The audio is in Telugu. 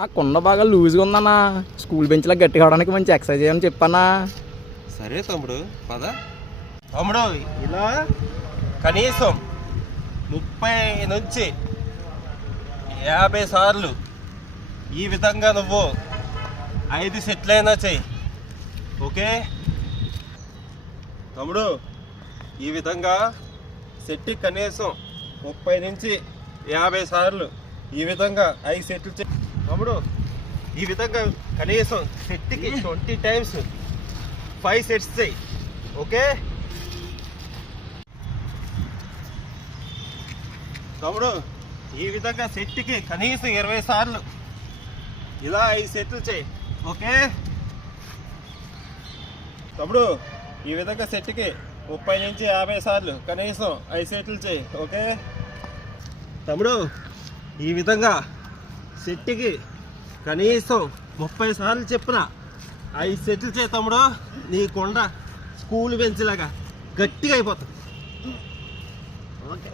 ఆ కుండ బాగా లూజ్గా ఉందన్నా. స్కూల్ బెంచ్లో గట్టిగా అవడానికి మంచి ఎక్సర్సైజ్ చేయమని చెప్పన్నా. సరే తమ్ముడు పద. తమ్ముడు ఇలా కనీసం 30 నుంచి 50 సార్లు ఈ విధంగా నువ్వు 5 సెట్లైనా చెయ్యి. ఓకే తమ్ముడు, ఈ విధంగా సెట్కి కనీసం 30 నుంచి 50 సార్లు ఈ విధంగా 5 సెట్లు చెయ్యి. తమ్ముడు ఈ విధంగా కనీసం సెట్కి 20 టైమ్స్ 5 సెట్స్ చెయ్యి. ఓకే తమ్ముడు, ఈ విధంగా సెట్కి కనీసం 20 సార్లు ఇలా 5 సెట్లు చెయ్యి. ఓకే తమ్ముడు, ఈ విధంగా సెట్కి 30 నుంచి 50 సార్లు కనీసం 5 సెట్లు చెయ్యి. ఓకే తమ్ముడు, ఈ విధంగా సెట్కి కనీసం 30 సార్లు చెప్పిన 5 సెట్లు చేయి తమ్ముడు. నీ కొండ స్కూల్ బెంచ్ లాగా గట్టిగా అయిపోతుంది. ఓకే.